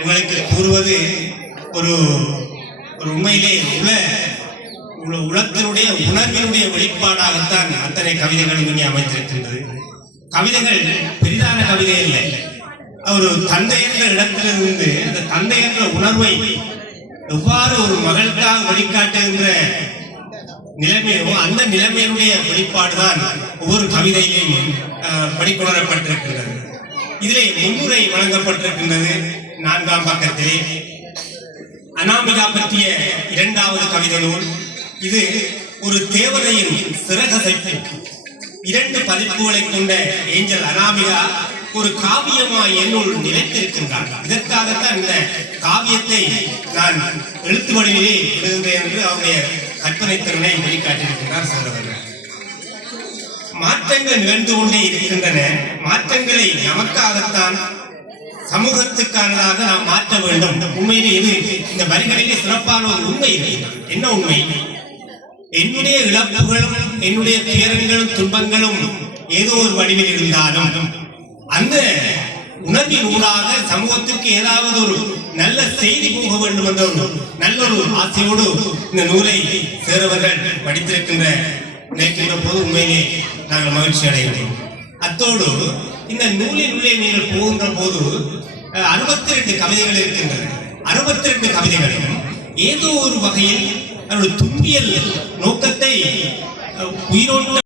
எங்களுக்கு கூறுவது ஒரு ஒரு உண்மையிலே உலகத்தினுடைய உணர்வினுடைய வெளிப்பாடாகத்தான் அத்தனை கவிதைகளும் இங்கே அமைந்திருக்கின்றது. கவிதைகள் பெரிதான கவிதை இல்லை. ஒரு தந்தை என்ற இடத்திலிருந்து அந்த தந்தை என்ற உணர்வை எவ்வாறு ஒரு மகளுக்காக வெளிக்காட்டுகின்ற நிலைமையோ அந்த நிலைமையினுடைய வெளிப்பாடுதான் ஒவ்வொரு கவிதையிலையும் படிக்கொணரப்பட்டிருக்கின்றது. இதிலே முன்னுரை வழங்கப்பட்டிருக்கின்றது 4ஆம் பக்கத்திலே. அனாமிகா பற்றிய 2வது கவிதை நூல். இது ஒரு தேவதையின் சிறகசைப்பு. 2 பதிப்புகளை கொண்ட ஏஞ்சல் அனாமிகா ஒரு காவியமாய் என்னுள் நிலைத்திருக்கின்றார். இதற்காகத்தான் இந்த காவியத்தை நான் எழுத்து வடிவிலே எழுதுகிறேன் என்று அவருடைய கற்பனை திறனை வெளிக்காட்டியிருக்கின்றார் சகோதரர்கள். மாற்றங்கள் நிகழ்ந்து கொண்டே இருக்கின்றன. மாற்றங்களை நமக்காகத்தான் சமூகத்துக்கானதாக நாம் மாற்ற வேண்டும். உண்மையிலே இது இந்த வரிகளிலே சிறப்பான ஒரு உண்மை இருக்கிறது. என்ன உண்மை? என்னுடைய இழப்புகளும் என்னுடைய துயரங்களும் துன்பங்களும் ஏதோ ஒரு வடிவில் இருந்தாலும் அந்த உணர்வின் ஊடாக சமூகத்திற்கு ஏதாவது ஒரு நல்ல செய்தி போக வேண்டும் என்ற ஒரு நல்ல ஒரு ஆசையோடு இந்த நூலை சேரவர்கள் படித்திருக்கின்ற போது உண்மையிலே நாங்கள் மகிழ்ச்சி அடைகிறோம். அத்தோடு இந்த நூலின் உள்ளே நீங்கள் போகின்ற போது 62 கவிதைகள் இருக்கின்றன. 62 கவிதைகளும் ஏதோ ஒரு வகையில் தும்பியல் நோக்கத்தை உயிரோட்ட